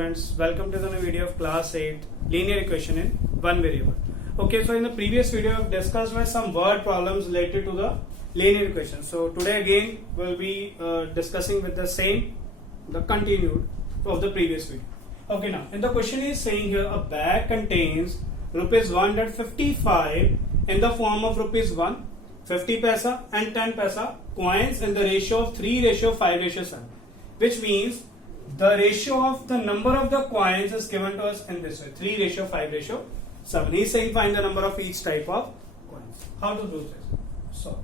students, welcome to the new video of class 8 linear equation in one variable. Okay, so in the previous video I've discussed some word problems related to the linear equation. So today again we'll be discussing with the continued of the previous video. Okay, now in the question is saying here a bag contains rupees 155 in the form of rupees 1, 50 paisa and 10 paisa coins in the ratio of 3:5:7, which means the ratio of the number of the coins is given to us in this way, 3:5:7. He is saying find the number of each type of coins. How to do this? So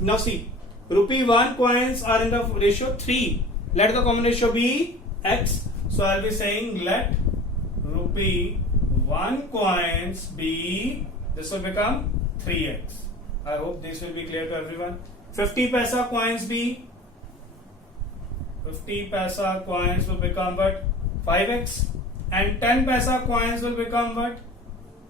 now see, rupee 1 coins are in the ratio 3. Let the common ratio be x. So I'll be saying let rupee 1 coins be, this will become 3x. I hope this will be clear to everyone. 50 paisa coins be, 50 paisa coins will become what? 5x, and 10 paisa coins will become what?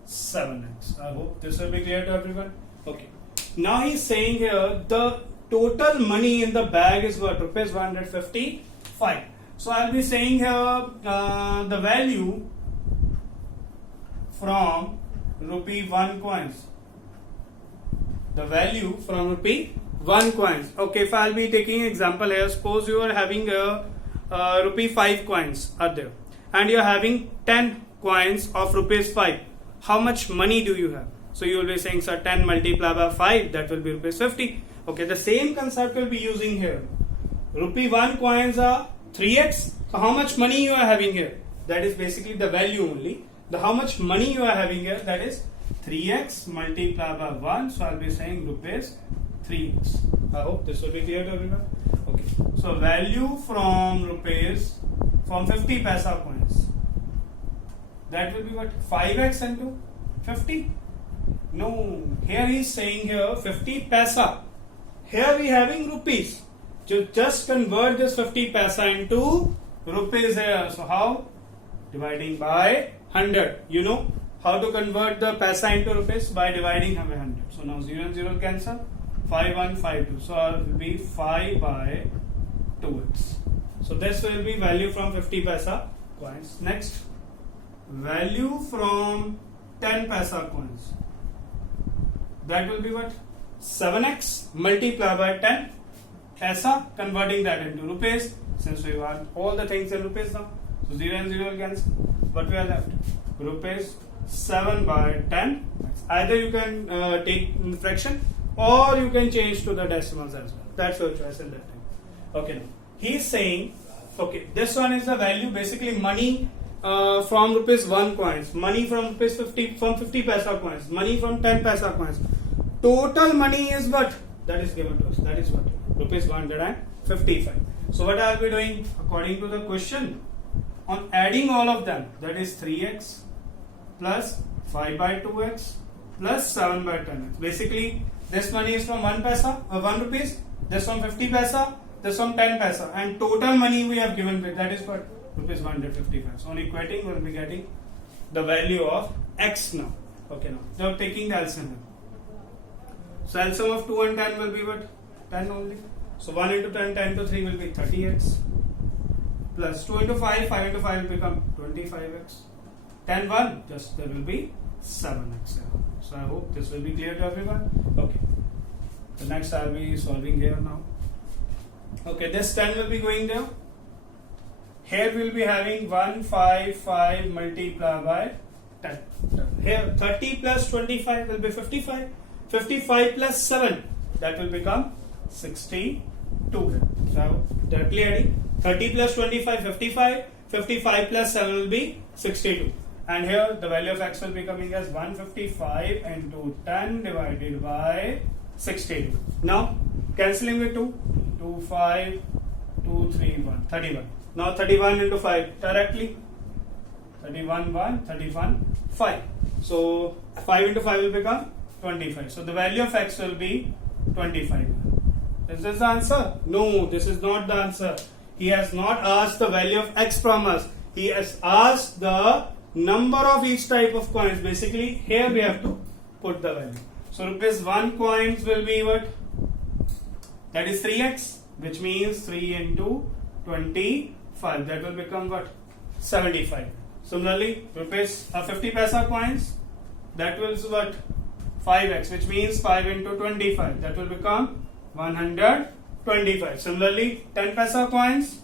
7x. I hope this will be clear to everyone. Okay. Now he's saying here the total money in the bag is what? Rupees 155. So I'll be saying here the value from rupee 1 coins. The value from rupee 1 coins. Okay, if I'll be taking example here, suppose you are having rupee 5 coins are there, and you are having 10 coins of rupees 5. How much money do you have? So you will be saying, sir, 10 multiplied by 5, that will be rupees 50. Okay, the same concept will be using here. Rupee 1 coins are 3x. So how much money you are having here? That is basically the value only. The how much money you are having here, that is 3x multiplied by 1. So I'll be saying rupees 3x. I hope this will be clear to everyone. Okay. So value from rupees from 50 paisa coins. That will be what? 5x into 50? No. Here he is saying here 50 paisa. Here we having rupees. Just convert this 50 paisa into rupees here. So how? Dividing by 100. You know how to convert the paisa into rupees? By dividing by 100. So now 0 and 0 cancel. 5, 1, 5, 2. So it will be 5 by 2x. So this will be value from 50 paisa coins. Next, value from 10 paisa coins. That will be what? 7x multiplied by 10 paisa, converting that into rupees. Since we want all the things in rupees now. So 0 and 0 will cancel. What we are left? Rupees 7 by 10. Either you can take fraction or you can change to the decimals as well. That's your choice in that time. Okay. Now, he's saying, okay, this one is the value, basically money from rupees 1 coins, money from rupees 50, from 50 paisa coins, money from 10 paisa coins. Total money is what? That is given to us. That is what? Rupees 155. So what I will be doing according to the question, on adding all of them, that is 3x plus 5 by 2x plus 7 by 10x. Basically, this money is from 1 paisa or 1 rupees, this from 50 paisa, this from 10 paisa, and total money we have given, that is what? Rupees 155. So on equating, we will be getting the value of x now. Okay, now they are taking the LCM here. So LCM of 2 and 10 will be what? 10 only. So 1 into 10, 10 to 3 will be 30x. Plus 2 into 5, 5 into 5 will become 25x. 10, 1, just there will be 7x. So I hope this will be clear to everyone. Okay. The next I will be solving here now. Okay, this 10 will be going there. Here we will be having 155 multiplied by 10. Here 30 plus 25 will be 55. 55 plus 7, that will become 62. So directly adding 30 plus 25, 55. 55 plus 7 will be 62. And here the value of x will be coming as 155 into 10 divided by 62. Now cancelling with 2, 2, 5, 2, 3, 1, 31. Now 31 into 5 directly. 31, 1, 31, 5. So 5 into 5 will become 25. So the value of x will be 25. Is this the answer? No, this is not the answer. He has not asked the value of x from us. He has asked the number of each type of coins. Basically, here we have to put the value. So rupees 1 coins will be what? That is 3x, which means 3 into 25 5. That will become what? 75. Similarly, rupees 50 paisa coins, that will be what? 5x, which means 5 into 25. That will become 125. Similarly, 10 paisa coins,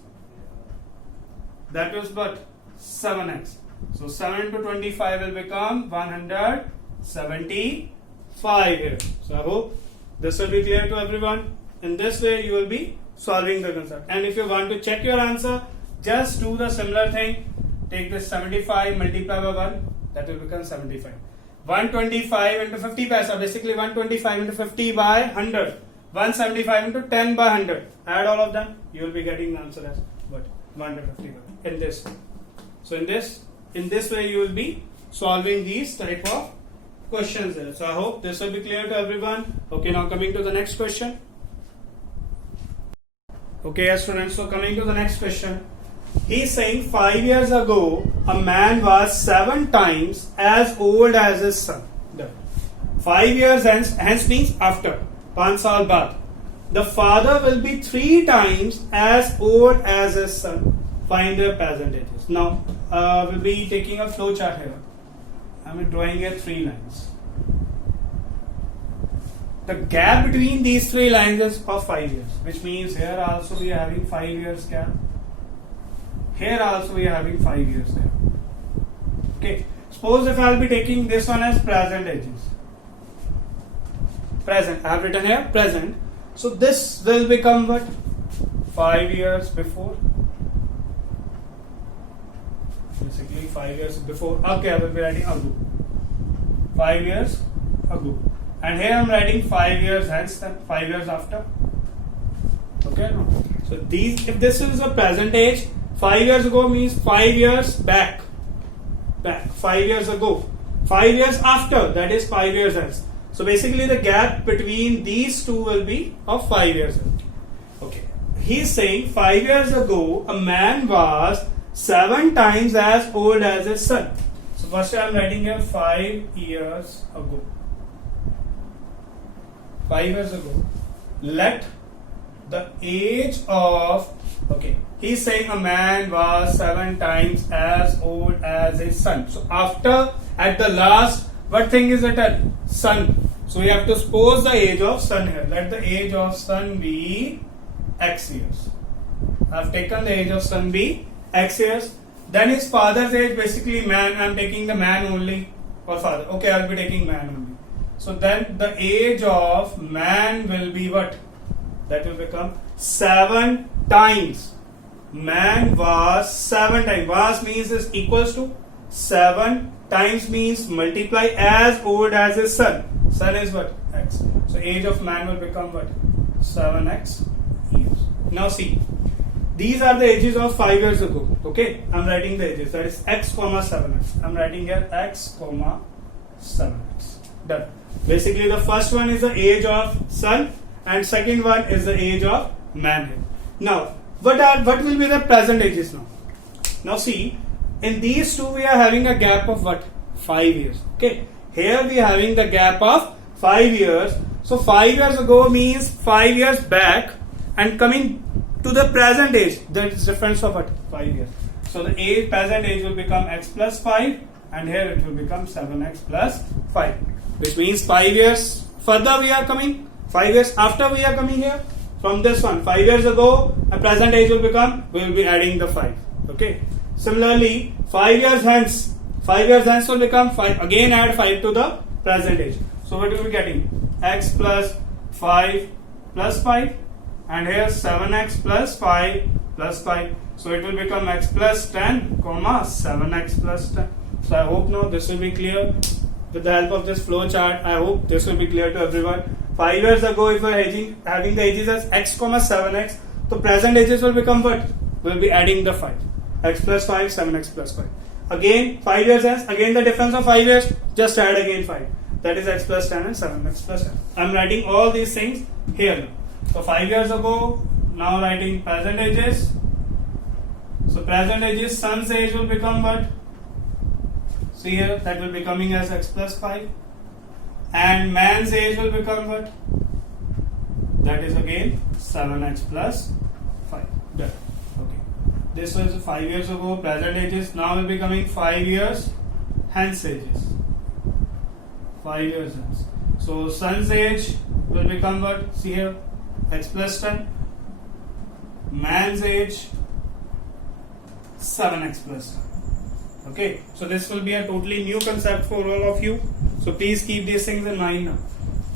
that was what? 7x. So 7 into 25 will become 175 here. So I hope this will be clear to everyone. In this way, you will be solving the concept. And if you want to check your answer, just do the similar thing. Take this 75, multiply by 1, that will become 75. 125 into 50 paisa, basically 125 into 50 by 100. 175 into 10 by 100. Add all of them, you will be getting the answer as what? 150 in this. So in this way you will be solving these type of questions there. So I hope this will be clear to everyone. Okay, now coming to the next question. Okay, yes, students, so coming to the next question. He is saying 5 years ago, a man was 7 times as old as his son. 5 years hence means after. 5 saal baad. The father will be 3 times as old as his son. Find their present ages. Now, we'll be taking a flow chart here. I'm drawing here 3 lines. The gap between these 3 lines is of 5 years, which means here also we are having 5 years gap. Here also we are having 5 years there. Okay. Suppose if I will be taking this one as present ages. Present. I have written here present. So this will become what? 5 years before. Basically 5 years before. Okay, I will be writing ago. 5 years ago. And here I am writing 5 years hence, then 5 years after. Okay. So these, if this is a present age, 5 years ago means 5 years back. 5 years ago. 5 years after, that is 5 years hence. So basically the gap between these two will be of 5 years. Okay. He is saying 5 years ago a man was 7 times as old as his son. So first I am writing here 5 years ago. 5 years ago. Let the age of, okay, he is saying a man was 7 times as old as his son. So after, at the last, what thing is written? Son. So we have to suppose the age of son here. Let the age of son be x years. I have taken the age of son be x years. Then his father's age, basically man. I am taking the man only for father. Okay, I will be taking man only. So then the age of man will be what? That will become 7 times. Man was 7 times. Was means is equals to 7 times means multiply as old as his son. Son is what? X. So age of man will become what? 7x years. Now see, these are the ages of 5 years ago. Okay, I'm writing the ages. That is x comma 7x. I'm writing here x comma 7x. Done. Basically, the first one is the age of son, and second one is the age of man. Now, what will be the present ages now? Now see, in these two we are having a gap of what? 5 years. Okay. Here we are having the gap of 5 years. So 5 years ago means 5 years back, and coming to the present age, there is difference of what? 5 years. So the age, present age will become x plus 5, and here it will become 7x plus 5, which means 5 years further we are coming, 5 years after we are coming here. From this one, 5 years ago, a present age will become, we will be adding the 5. Okay. Similarly, 5 years hence, 5 years hence will become 5. Again add 5 to the present age. So what will be getting? X plus 5 plus 5, and here 7x plus 5 plus 5. So it will become x plus 10 comma 7x plus 10. So I hope now this will be clear. With the help of this flow chart, I hope this will be clear to everyone. 5 years ago, if we are having the ages as x comma 7x, the present ages will become what? We will be adding the 5. X plus 5, 7x plus 5. Again, 5 years as, again the difference of 5 years, just add again 5. That is x plus 10 and 7x plus 10. I am writing all these things here now. So 5 years ago, now writing present ages. So present ages, son's age will become what? See here, that will be coming as x plus 5. And man's age will become what? That is again 7x plus 5. Done. Okay. this was 5 years ago, present ages, now will be coming 5 years hence ages. 5 years hence. So son's age will become what? See here, x plus 10. Man's age 7x plus 10. Okay, so this will be a totally new concept for all of you. So please keep these things in mind now.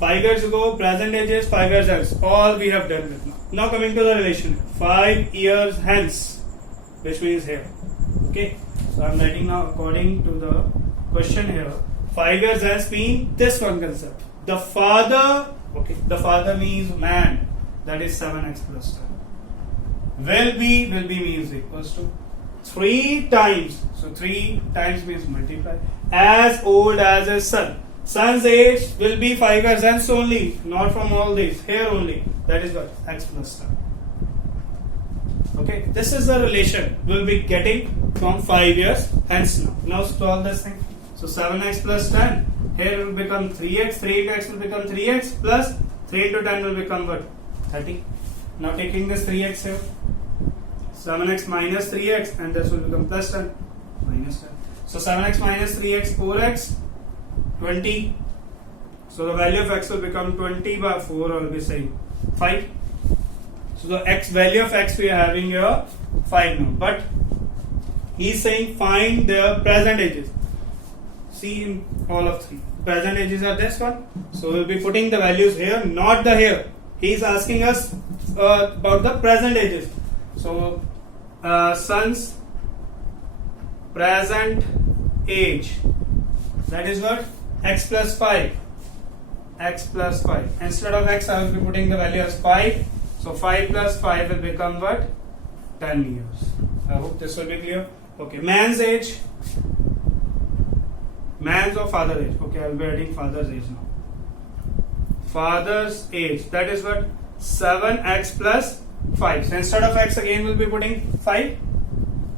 5 years ago, present ages, 5 years hence. All we have done with now. Now coming to the relation. 5 years hence, which means here. Okay, so I am writing now according to the question here. 5 years hence means this one concept. The father, okay, the father means man. That is 7x plus 10. Will be means equals to 3 times. So 3 times means multiply. As old as his son. Son's age will be 5 years hence only, not from all these. Here only. That is what? X plus 10. Okay, this is the relation we'll be getting from 5 years hence now. Now solve this thing. So 7x plus 10. Here it will become 3x. 3 into x will become 3x plus 3 into 10 will become what? 30. Now taking this 3x here. 7x minus 3x and this will become plus 10. Minus 10. So 7x minus 3x, 4x, 20. So the value of x will become 20 by 4, I will be saying 5. So the x value of x we are having here 5 now. But he is saying find the present ages. See in all of 3. Present ages are this one. So we'll be putting the values here, not the here. He is asking us about the present ages. So son's present age, that is what? X plus 5. X plus 5. Instead of x, I will be putting the value as 5. So 5 plus 5 will become what? 10 years. I hope this will be clear. Okay, man's age. Man's or father's age? Okay, I will be adding father's age now. Father's age, that is what? 7x plus 5. So instead of x, again we'll be putting 5.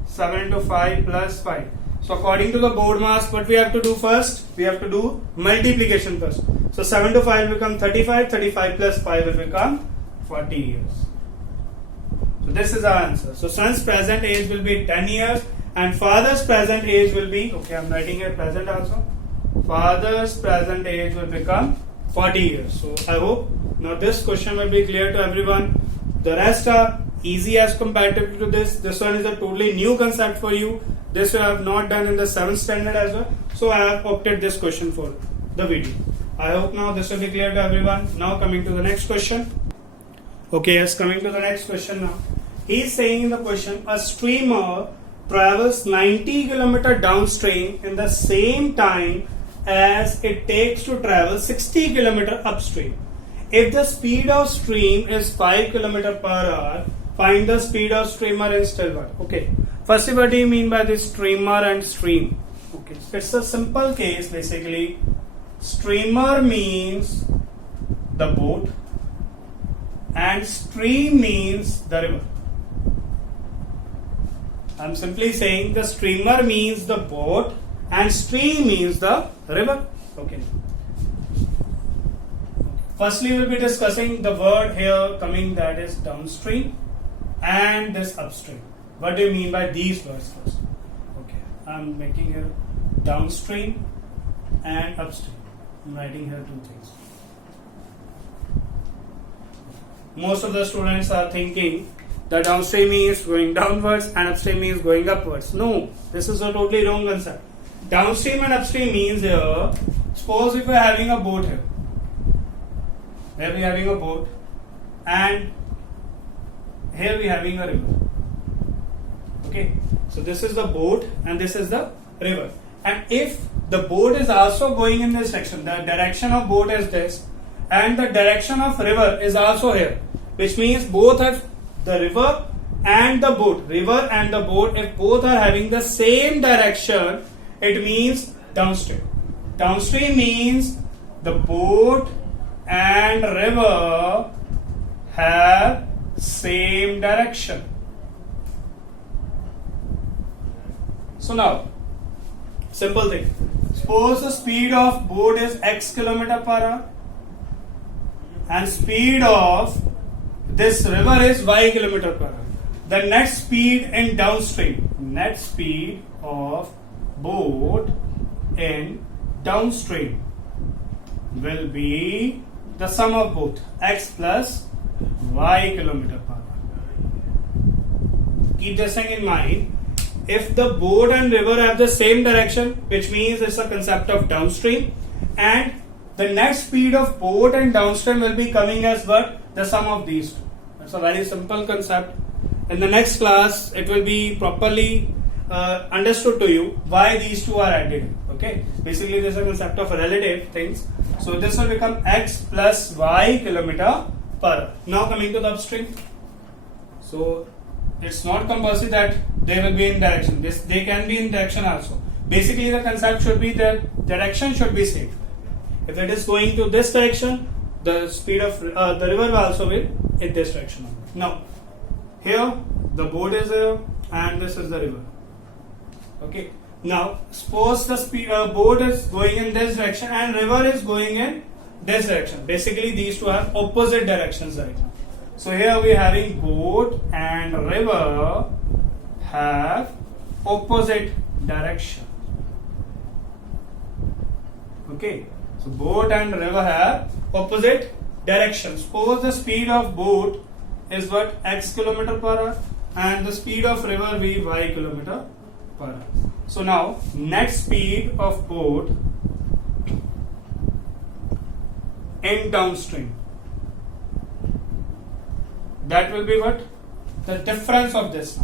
7 into 5 plus 5. So according to the board mass, what we have to do first? We have to do multiplication first. So 7 to 5 will become 35. 35 plus 5 will become 40 years. So this is our answer. So son's present age will be 10 years and father's present age will be, okay, I'm writing here present also. Father's present age will become 40 years. So I hope now this question will be clear to everyone. The rest are easy as compared to this. This one is a totally new concept for you. This I have not done in the 7th standard as well. So I have opted this question for the video. I hope now this will be clear to everyone. Now coming to the next question. Okay, yes, coming to the next question now. He is saying in the question, a streamer travels 90 km downstream in the same time as it takes to travel 60 km upstream. If the speed of stream is 5 km per hour, find the speed of streamer in still water. Okay, firstly, what do you mean by this streamer and stream? Okay, so it's a simple case basically. Streamer means the boat and stream means the river. I'm simply saying the streamer means the boat and stream means the river. Okay. Firstly, we'll be discussing the word here coming, that is downstream and this upstream. What do you mean by these words first? Okay, I'm making here downstream and upstream. I'm writing here 2 things. Most of the students are thinking that downstream means going downwards and upstream means going upwards. No, this is a totally wrong concept. Downstream and upstream means here, suppose if we are having a boat here. Here we are having a boat and here we are having a river. Okay, so this is the boat and this is the river. And if the boat is also going in this direction, the direction of boat is this and the direction of river is also here, which means both have the river and the boat. River and the boat, if both are having the same direction, it means downstream. Downstream means the boat and river have same direction. So now, simple thing. Suppose the speed of boat is x km per hour and speed of this river is y km per hour. the net speed in downstream. Net speed of boat in downstream will be the sum of both x plus y kilometer per hour. Keep this thing in mind. If the boat and river have the same direction, which means it's a concept of downstream, and the net speed of boat and downstream will be coming as what? The sum of these two. It's a very simple concept. In the next class, it will be properly understood to you why these two are added. Okay, basically this is a concept of relative things. So this will become x plus y kilometer per hour. Now coming to the upstream. So it's not compulsory that they will be in direction. They can be in direction also. Basically the concept should be that direction should be same. If it is going to this direction, the speed of the river will also be in this direction. Now here the boat is here and this is the river. Okay. Now suppose the boat is going in this direction and river is going in this direction. Basically these two are opposite directions right now. So here we are having boat and river have opposite direction. Okay. So boat and river have opposite direction. Suppose the speed of boat is what? X kilometer per hour and the speed of river be y kilometer per hour. So now net speed of boat in downstream, that will be what? The difference of this.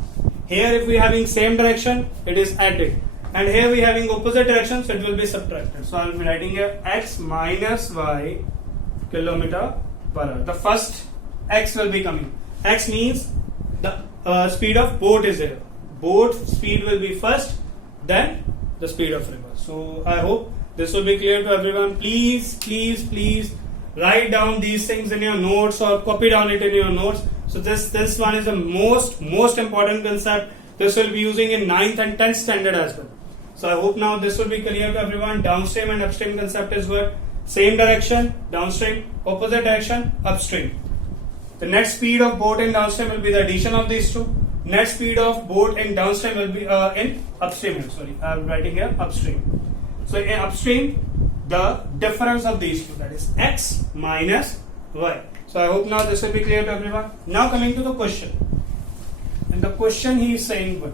Here if we are having same direction, it is added, and here we are having opposite directions, it will be subtracted. So I will be writing here x minus y kilometer per hour. The first x will be coming. X means the speed of boat is here. Boat speed will be first, then the speed of river. So I hope this will be clear to everyone. Please write down these things in your notes or copy down it in your notes. So this one is the most important concept. This will be using in 9th and 10th standard as well. So I hope now this will be clear to everyone. Downstream and upstream concept is what? Same direction, downstream, opposite direction, upstream. The net speed of boat in downstream will be the addition of these two. Net speed of boat in downstream will be in upstream. Sorry, I am writing here upstream. So in upstream, the difference of these two, that is x minus y. So I hope now this will be clear to everyone. Now coming to the question. In the question he is saying what?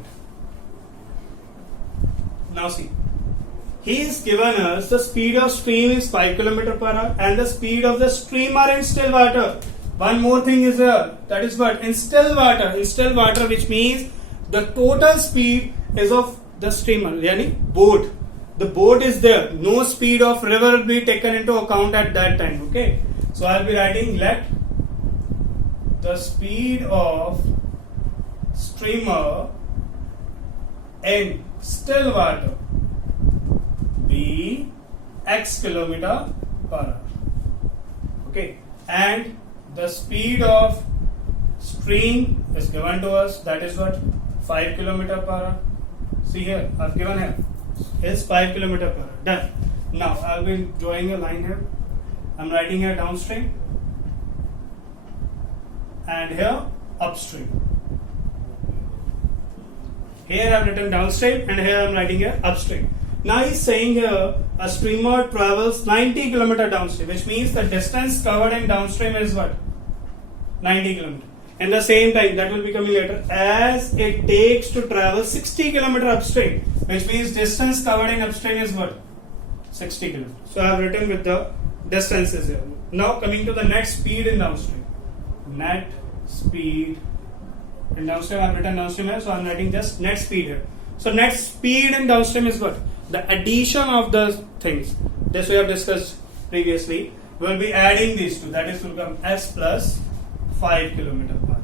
Now see, he is given us the speed of stream is 5 km per hour and the speed of the streamer in still water. One more thing is here, that is what? In still water, which means the total speed is of the streamer, yani boat. The boat is there, no speed of river will be taken into account at that time. Okay, so I will be writing let the speed of streamer in still water be x kilometer per hour. Okay, and the speed of stream is given to us, that is what? 5 km per hour. See here, I have given here is 5 km per hour. Done. Now I will be drawing a line here. I am writing here downstream and here upstream. Here I have written downstream and here I am writing here upstream. Now he is saying here a streamer travels 90 km downstream, which means the distance covered in downstream is what? 90 km. And the same time, that will be coming later, as it takes to travel 60 km upstream, which means distance covered in upstream is what? 60 km. So I have written with the distances here. Now coming to the net speed in downstream. Net speed in downstream, I have written downstream here, so I am writing just net speed here. So net speed in downstream is what? The addition of the things. This we have discussed previously. We will be adding these two, that is will become s plus 5 km per hour.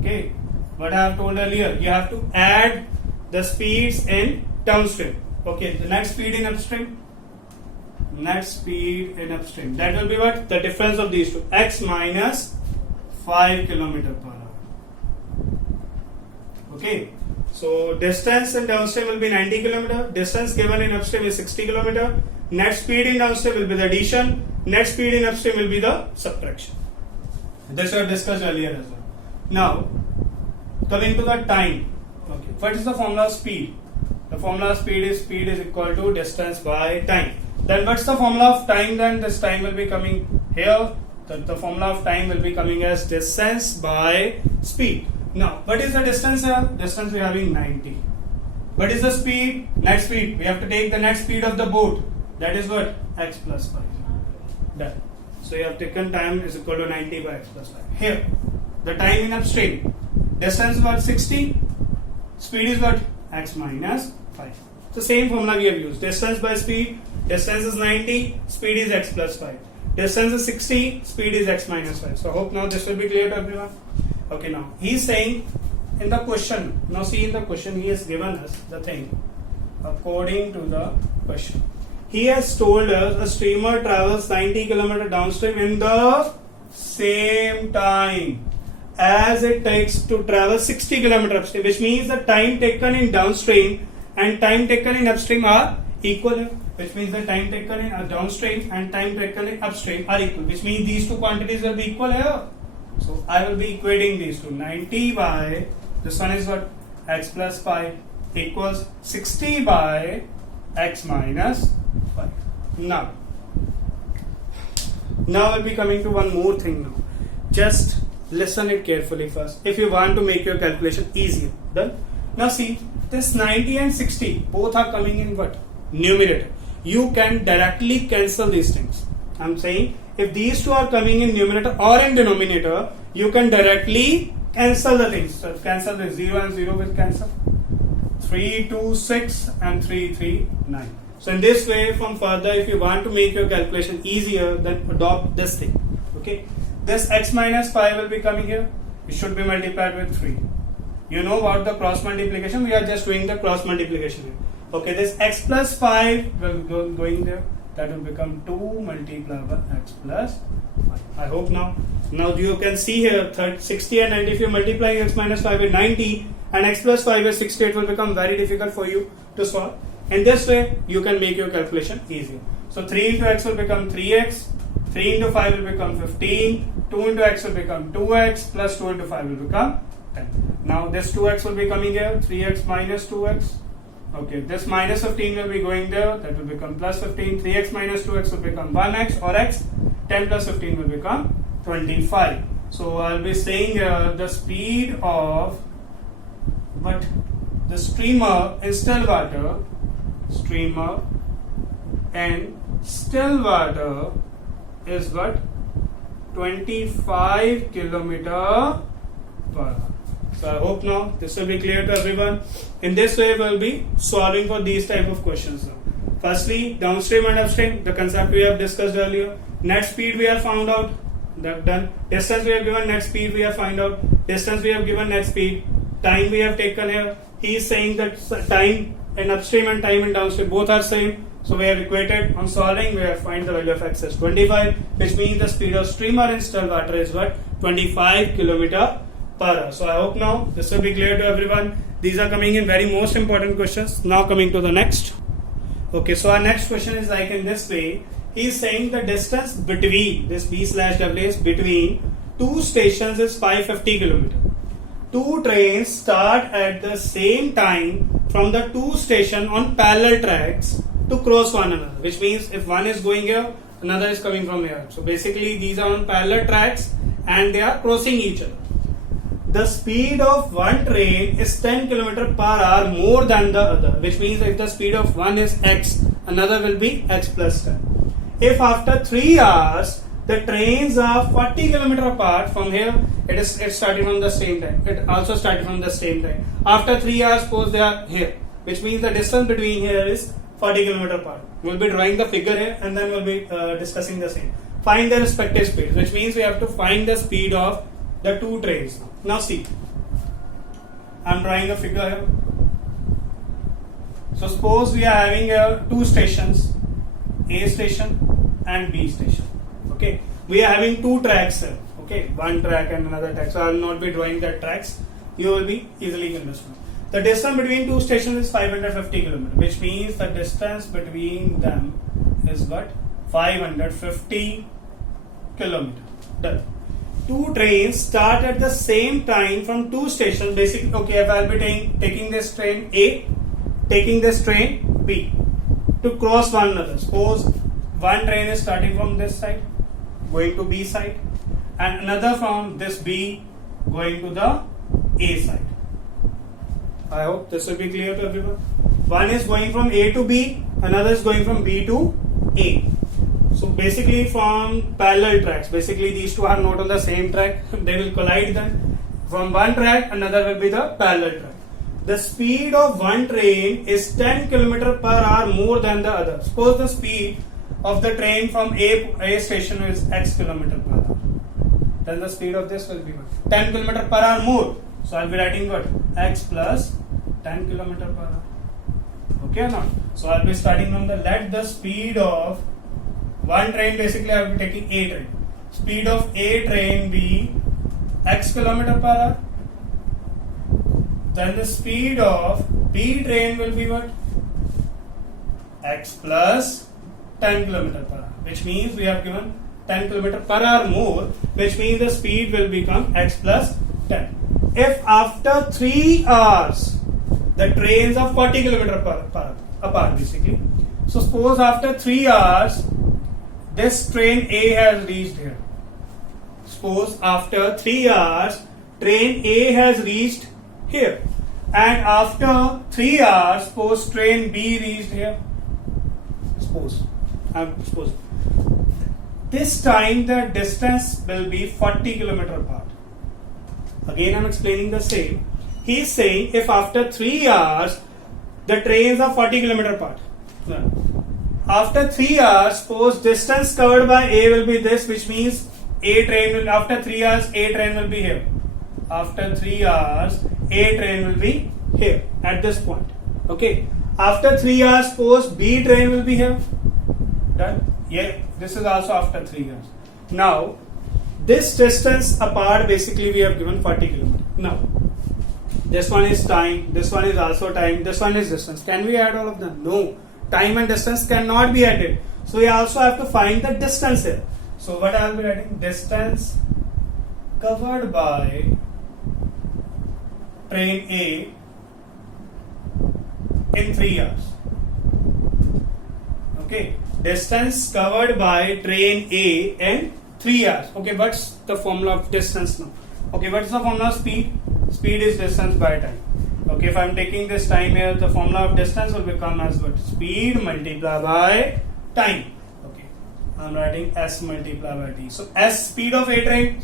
Okay, what I have told earlier, you have to add the speeds in downstream. Okay, the net speed in upstream, that will be what? The difference of these two, x minus 5 km per hour. Okay, so distance in downstream will be 90 km, distance given in upstream is 60 km, net speed in downstream will be the addition, net speed in upstream will be the subtraction. This we have discussed earlier as well. Now, coming to the time. Okay, what is the formula of speed? The formula of speed is equal to distance by time. Then what's the formula of time? Then this time will be coming here. The formula of time will be coming as distance by speed. Now, what is the distance here? Distance we are having 90. What is the speed? Net speed. We have to take the net speed of the boat. That is what? X plus 5. Done. So you have taken time is equal to 90 by x plus 5. Here, the time in upstream. Distance was 60. Speed is what? X minus 5. So same formula we have used. Distance by speed. Distance is 90. Speed is x plus 5. Distance is 60. Speed is x minus 5. So hope now this will be clear to everyone. Okay, now he is saying in the question. Now see in the question he has given us the thing. According to the question, he has told us a streamer travels 90 km downstream in the same time as it takes to travel 60 km upstream, which means the time taken in downstream and time taken in upstream are equal, which means the time taken in downstream and time taken in upstream are equal, which means these two quantities will be equal here. So I will be equating these two. 90 by this one is what? X plus 5 equals 60 by x minus 5. Now I'll be coming to one more thing now. Just listen it carefully first. If you want to make your calculation easier, done. Now see, this 90 and 60 both are coming in what? Numerator. You can directly cancel these things. I'm saying if these two are coming in numerator or in denominator, you can directly cancel the things. So cancel the 0 and 0 will cancel. 3, 2, 6 and 3, 3, 9. So in this way, from further, if you want to make your calculation easier, then adopt this thing. Okay. This x minus 5 will be coming here. It should be multiplied with 3. You know about the cross multiplication. We are just doing the cross multiplication here. Okay. This x plus 5 will go going there. That will become 2 multiplied by x plus 5. I hope now you can see here 60 and 90. If you multiply x minus 5 with 90 and x plus 5 with 60, it will become very difficult for you to solve. In this way, you can make your calculation easier. So 3 into x will become 3x, 3 into 5 will become 15, 2 into x will become 2x, plus 2 into 5 will become 10. Now this 2x will be coming here, 3x minus 2x. Okay, this minus 15 will be going there, that will become plus 15, 3x minus 2x will become 1x or x, 10 plus 15 will become 25. So I'll be saying here the speed of what? The streamer in still water is what? 25 kilometer per hour. So I hope now this will be clear to everyone. In this way, we will be solving for these type of questions now. Firstly, downstream and upstream, the concept we have discussed earlier. Net speed we have found out. That done. Distance we have given, net speed we have found out. Distance we have given, net speed. Time we have taken here. He is saying that time in upstream and time in downstream both are same. So we have equated. On solving, we have find the value of x as 25, which means the speed of streamer in still water is what? 25 kilometer per hour. So I hope now this will be clear to everyone. These are coming in very most important questions. Now coming to the next. Okay, so our next question is like in this way. He is saying the distance between this B/W is between two stations is 550 kilometer. Two trains start at the same time from the two stations on parallel tracks to cross one another, which means if one is going here, another is coming from here. So basically these are on parallel tracks and they are crossing each other. The speed of one train is 10 km per hour more than the other, which means if the speed of one is x, another will be x plus 10. If after 3 hours the trains are 40 km apart from here, it started from the same time. It also started from the same time. After 3 hours, suppose they are here, which means the distance between here is 40 km apart. We'll be drawing the figure here and then we'll be discussing the same. Find their respective speeds, which means we have to find the speed of the two trains. Now see, I'm drawing a figure here. So suppose we are having two stations, A station and B station. Okay, we are having two tracks here. Okay, one track and another track. So I will not be drawing that tracks. You will be easily understood. The distance between two stations is 550 km, which means the distance between them is what? 550 km. Done. two trains start at the same time from two stations. Basically, okay, if I'll be taking this train A, taking this train B to cross one another. Suppose one train is starting from this side, going to B side, and another from this B going to the A side. I hope this will be clear to everyone. One is going from A to B, another is going from B to A. So basically from parallel tracks, basically these two are not on the same track, they will collide then. From one track, another will be the parallel track. The speed of one train is 10 km per hour more than the other. Suppose the speed of the train from A station is x km per hour. Then the speed of this will be what? 10 km per hour more. So I'll be writing what? X plus 10 km per hour. Okay or not? So I'll be starting from the let the speed of one train, basically I will be taking A train. Speed of A train be x km per hour. Then the speed of B train will be what? X plus 10 km per hour. Which means we have given 10 km per hour more, which means the speed will become x plus 10. If after 3 hours the trains are 40 km per hour apart, basically. So suppose after 3 hours this train A has reached here. Suppose after 3 hours train A has reached here, and after 3 hours suppose train B reached here. Suppose this time the distance will be 40 km apart. Again I'm explaining the same. He is saying if after 3 hours the trains are 40 km apart. After 3 hours, suppose distance covered by A will be this, which means A train will, after 3 hours A train will be here. After 3 hours A train will be here at this point. Okay. After 3 hours, suppose B train will be here. Done. Yeah, this is also after 3 hours. Now, this distance apart, basically we have given 40 km. Now, this one is time, this one is also time, this one is distance. Can we add all of them? No. Time and distance cannot be added. So we also have to find the distance here. So what I will be writing? Distance covered by train A in 3 hours. Okay. Distance covered by train A in 3 hours. Okay, what's the formula of distance now? Okay, what's the formula of speed? Speed is distance by time. Okay, if I am taking this time here, the formula of distance will become as what? Speed multiplied by time. Okay, I am writing S multiplied by T. So S speed of A train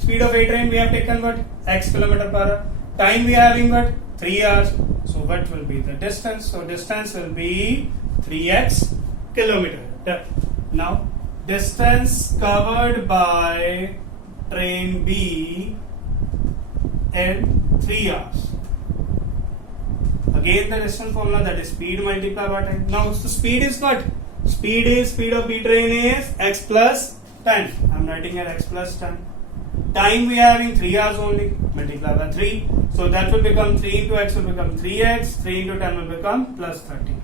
we have taken what? X km per hour. Time we are having what? 3 hours. So what will be the distance? So distance will be 3x kilometer. Now distance covered by train B in 3 hours. Again the distance formula, that is speed multiplied by time. Now so speed is what? Speed of B train is x plus 10. I am writing here x plus 10. Time we are having 3 hours only, multiplied by 3. So that will become 3 into x will become 3x, 3 into 10 will become plus 30.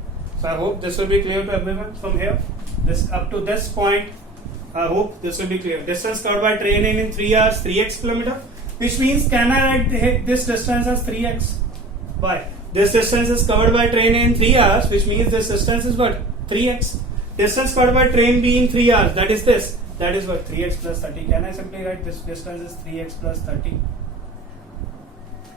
So I hope this will be clear to everyone from here. This up to this point, I hope this will be clear. Distance covered by train in 3 hours, 3x kilometer, which means can I write this distance as 3x? Why? This distance is covered by train in 3 hours, which means this distance is what? 3x. Distance covered by train B in 3 hours, that is this. That is what? 3x plus 30. Can I simply write this distance is 3x plus 30?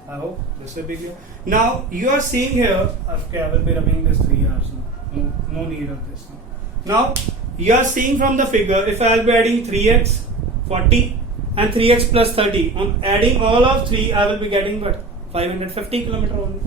I hope this will be clear. Now you are seeing here, okay, I will be rubbing this 3 hours now. No need of this now. Now you are seeing from the figure, if I will be adding 3x, 40 and 3x plus 30, on adding all of 3 I will be getting what? 550 km only.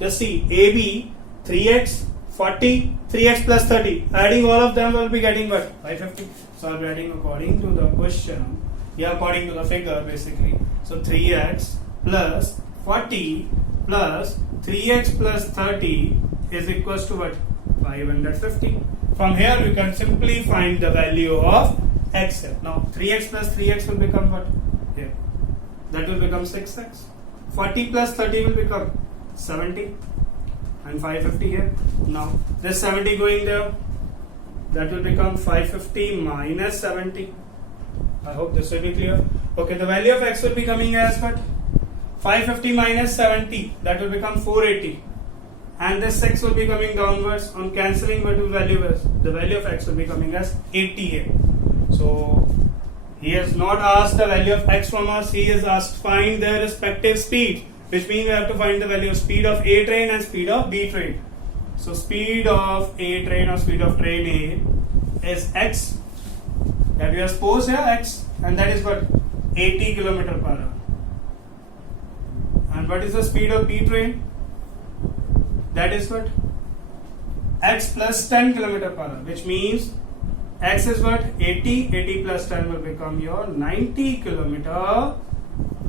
Just see, AB, 3x, 40, 3x plus 30, adding all of them will be getting what? 550. So I will be adding according to the question, yeah, according to the figure basically. So 3x plus 40 plus 3x plus 30 is equals to what? 550. From here we can simply find the value of x here. Now 3x plus 3x will become what? Here. That will become 6x. 40 plus 30 will become 70. And 550 here. Now this 70 going there. That will become 550 minus 70. I hope this will be clear. Okay, the value of x will be coming as what? 550 minus 70, that will become 480. And this 6 will be coming downwards. On cancelling, what will value is? The value of x will be coming as 80 here. So he has not asked the value of x from us, he has asked find their respective speed, which means we have to find the value of speed of A train and speed of B train. So speed of A train or speed of train A is x, that we have supposed here x, and that is what? 80 km per hour. And what is the speed of B train? That is what? X plus 10 km per hour, which means x is what? 80, 80 plus 10 will become your 90 km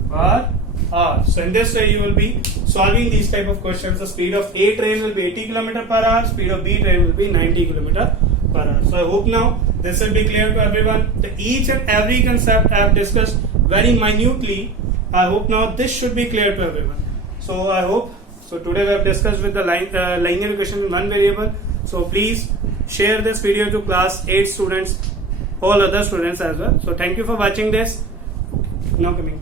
per hour. So in this way you will be solving these type of questions. The speed of A train will be 80 km per hour, speed of B train will be 90 km per hour. So I hope now this will be clear to everyone. Each and every concept I have discussed very minutely. I hope now this should be clear to everyone. So I hope. So today we have discussed with the linear equation in one variable. So please share this video to class 8 students, all other students as well. So thank you for watching this. Now coming.